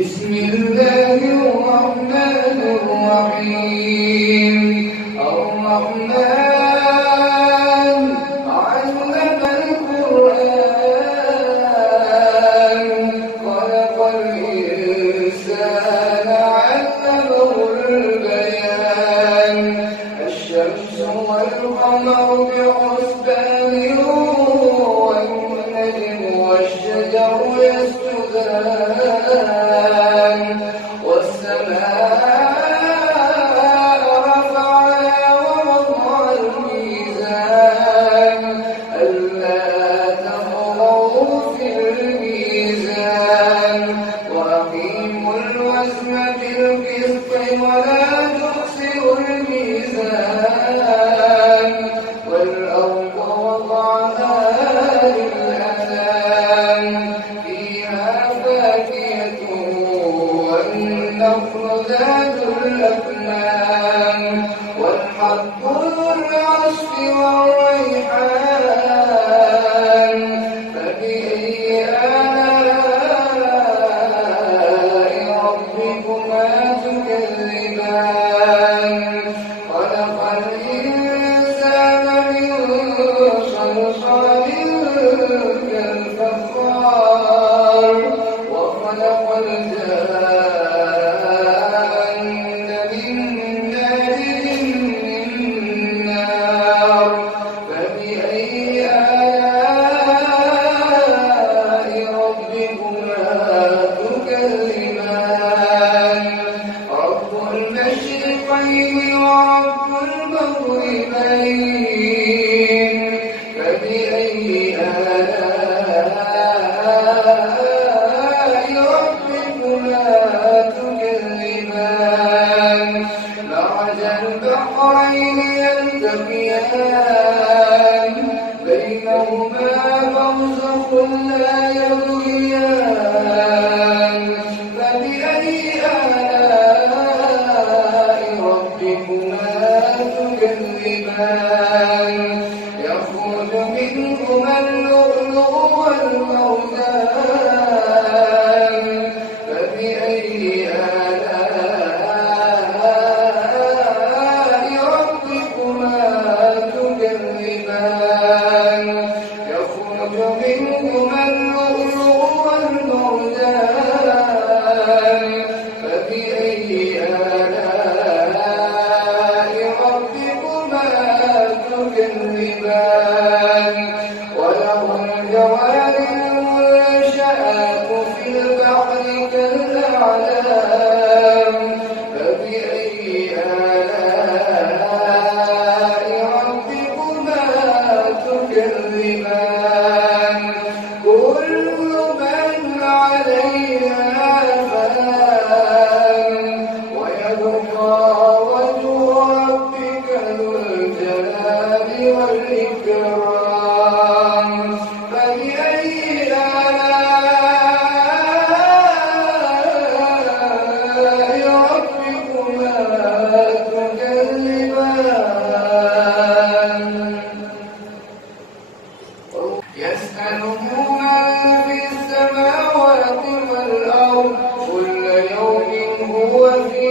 بسم الله الرحمن الرحيم الرحمن علم القرآن خلق الإنسان علمه البيان الشمس والقمر بحسبان والنجم والشجر يسجدان والسماء رفعها ووضع الميزان ألا تطغوا في الميزان وأقيموا الوزن بالقسط ولا تخسروا الميزان والأرض وضعها للأنام فيها فاكهة والنخل ذات الأكمام والحب ذو العصف والريحان فبأي آلاء ربكما تكذبان خلق الإنسان من صلصال كالفخار وخلق الجان من مارج من نار فبأي آلاء ربكما تكذبان رب المشرقين ورب المغربين فبأي آلاء ربكما تكذبان مرج البحرين يلتقيان بينهما برزخ لا يبغيان فبأي آلاء ربكما تكذبان يخرج منهما اللؤلؤ والمرجان فبأي آلاء ربكما تكذبان يخرج منهما اللؤلؤ والمرجان فبأي آلاء ربكما تكذبان وله الجوار المنشآت في البحر كالأعلام فبأي آلاء ربكما تكذبان كل من عليها فان ويبقى وجه ربك ذو الجلال والإكرام فبأي آلاء ربكما تكذبان يسأله من في السماوات والأرض كل يوم هو في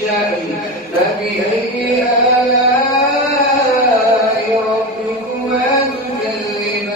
شأن فبأي آلاء ربكما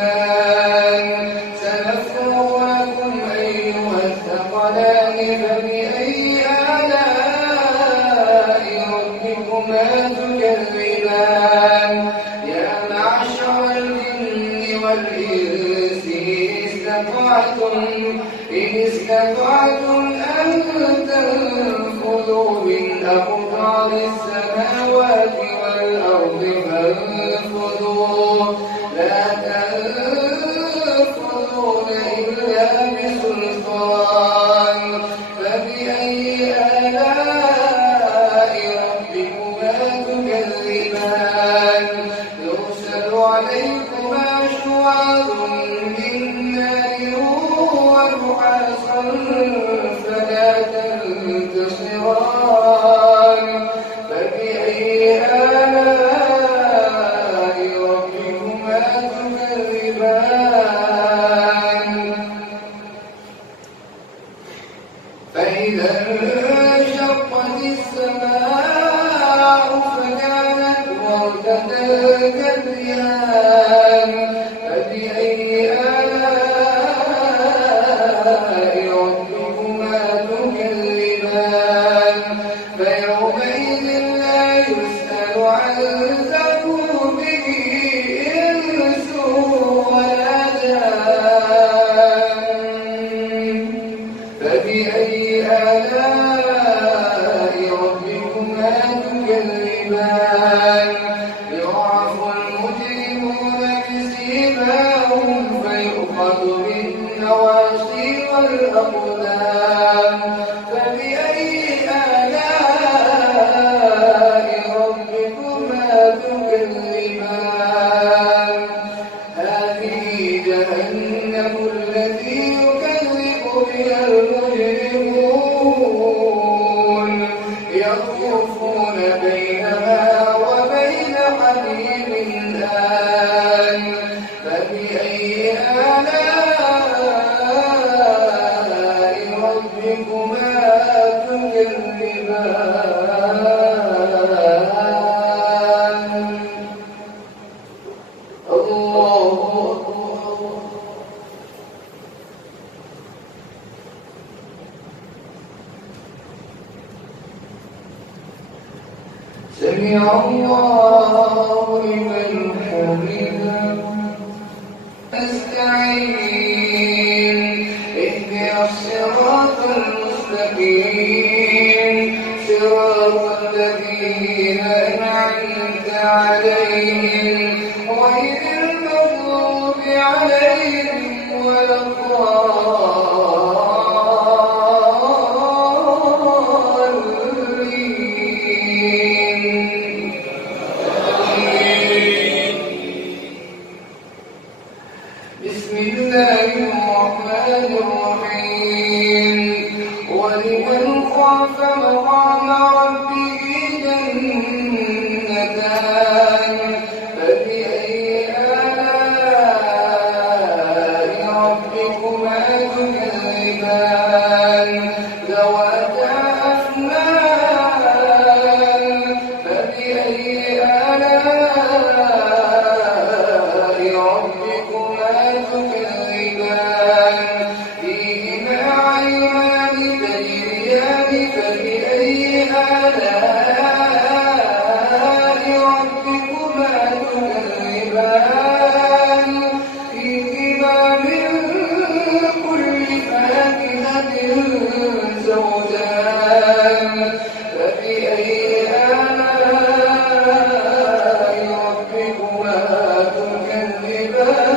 تكذبان سنفرغ لكم أيها الثقلان فبأي آلاء ربكما تكذبان يا معشر الجن والإنس إن استطعتم أن تنفذوا من أقطار السماوات والأرض فانفذوا لا تنفذون إلا بسلطان فبأي آلاء ربكما تكذبان يرسل عليكما شواظ من نار ونحاسا فلا تنتصران فبأي آلاء ربكما تكذبان فإذا انشقت السماء فكانت وردة كالدهان فبأي آلاء ربكما تكذبان فيومئذ لا يسأل عن ذنوبه إنس ولا جان فبأي آلاء ربكما تكذبان يعرف المجرمون بسيماهم فيؤخذ بالنواصي والأقدام فبأي آلاء ربكما تكذبان هذه جهنم التي يكذب بها المجرمون يطوفون بينها وبين حميم آن فبأي آلاء ربكما تكذبان الله أكبر سمع الله لمن حمده أستعين اهدنا الصراط المستقيم صراط الذين أنعمت عليهم غير المغضوب عليهم ولا الضالين بسم الله الرحمن الرحيم ولمن خاف مقام ربه جنتان فبأي آلاء ربكما تكذبان ذواتا أفنان فبأي آلاء ربكما تكذبان فيهما عينان تجريان فبأي آلاء ربكما تكذبان فيهما من كل فاكهة زوجان فبأي آلاء ربكما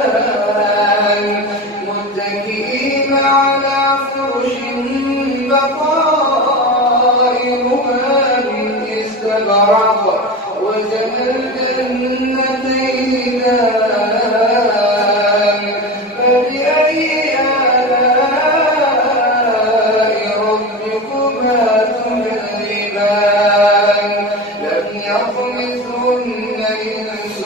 تكذبان متكئين على فرش بطائنها من استبرق وجنى الجنتين دان فبأي آلاء ربكما تكذبان لم يطمثهن إنس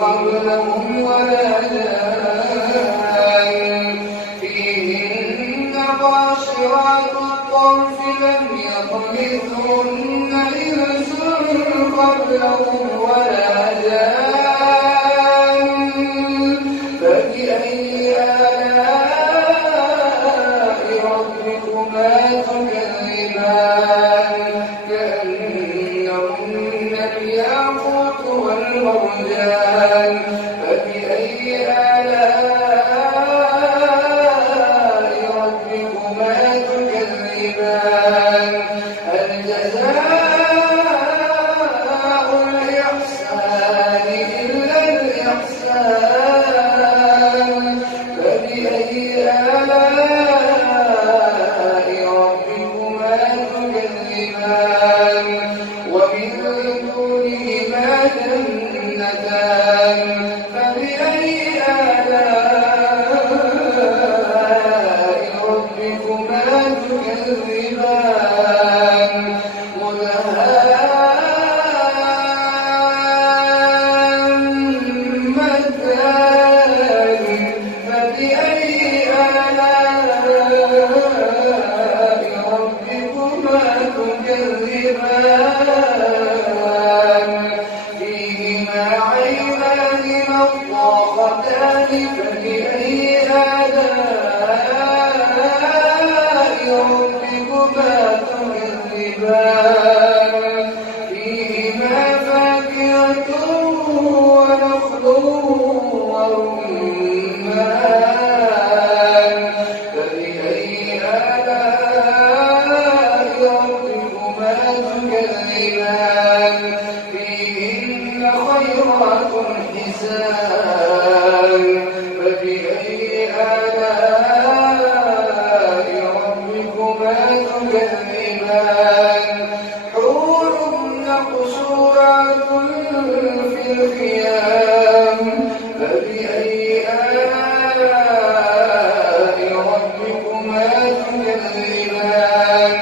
قبلهم ولا جان فيهن قاصرات الطرف لم يطمثهن إنس قبلهم ولا جان فبأي آلاء ربكما تكذبان كأنهن الياقوت والمرجان فبأي آلاء ربكما تكذبان هل جزاء الإحسان إلا الإحسان فبأي آلاء ربكما تكذبان ومن دونهما جنتان فبأي آلاء ربكما تكذبان مدهامتان فبأي آلاء تكذبان فيهما فاكهة ونخل ورمان فبأي آلاء ربكما تكذبان فيهن خيرات حسان فبأي آلاء ربكما تكذبان حور مقصورات في الخيام فبأي آلاء ربكما تكذبان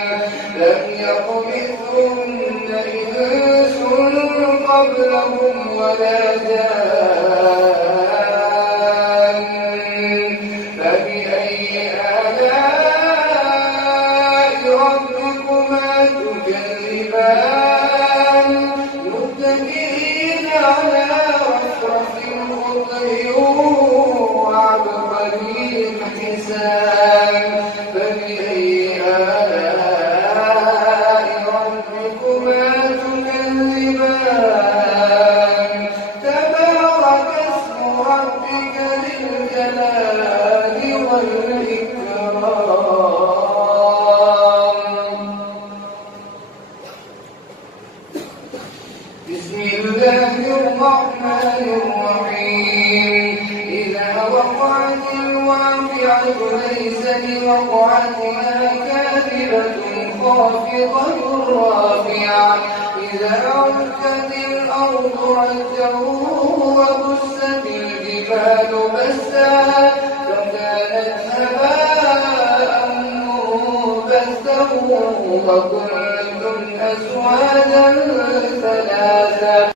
لم يطمثهن إنس قبلهم ولا جان فبأي آلاء ربكما تكذبان متكئين على رفرف خضر وعبقري حسان فبأي آلاء ربكما تكذبان تبارك اسم ربك ذي الجلال والإكرام بسم الله الرحمن الرحيم إذا وقعت الواقعة ليس لوقعتها كاذبة خافضة رافعة إذا رجت الأرض رجا وبست الجبال بسا فكانت هباء منبثا وكنتم أزواجا ثلاثا